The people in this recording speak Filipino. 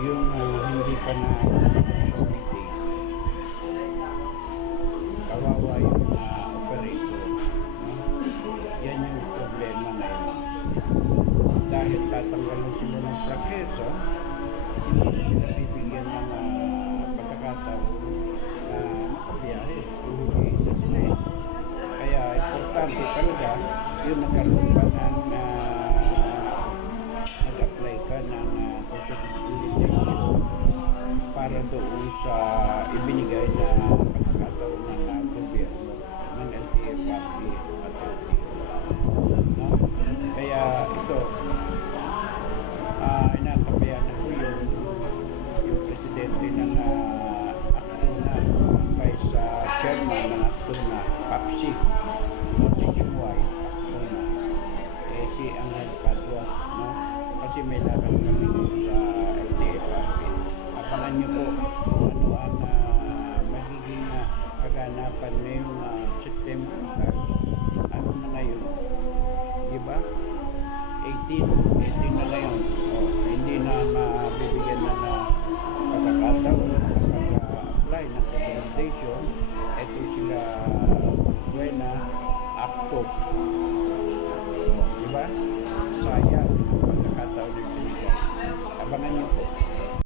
yung uh, hindi ka na sumiti. Kawawa yung uh, operator. No? Yan yung problema na yun. Dahil tatanggalan sila ng prakeso, hindi na sila bibigyan ng uh, pagkakataon na uh, makabiyahe. Tuhugiin na sila eh. Kaya importante talaga sa ibinigay na pagkakataon ng ah, gobyerno ng LTFRB at LTO. No? Kaya ito, ah inatabayan na po yung, yung presidente ng uh, Actuna, vice ah, chairman ng Actuna, PAPSI, Nationwide Actuna, eh, si Angel Padua, no? Kasi may lakad kami sa LTFRB. Abangan niyo po naman na uh, magiging uh, kaganapan ngayong uh, September ano na ngayon? Di 18 18 na ngayon. Oh, hindi na mabibigyan na na pagkakataon pag-apply ng consultation ito sila Buena Acto. Di ba? Sayang. Pagkakataon